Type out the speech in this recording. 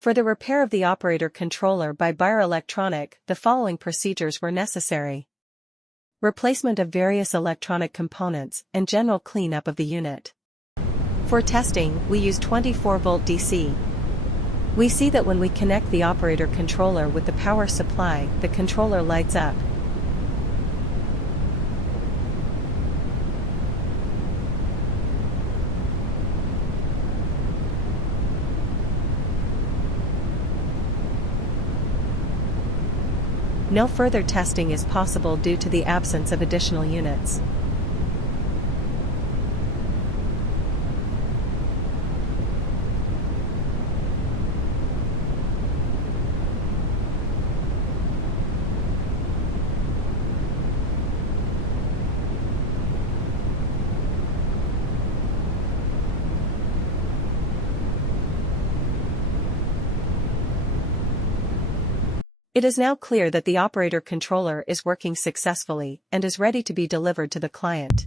For the repair of the operator controller by Beijer Electronic, the following procedures were necessary. Replacement of various electronic components and general cleanup of the unit. For testing, we use 24-volt DC. We see that when we connect the operator controller with the power supply, the controller lights up. No further testing is possible due to the absence of additional units. It is now clear that the operator controller is working successfully and is ready to be delivered to the client.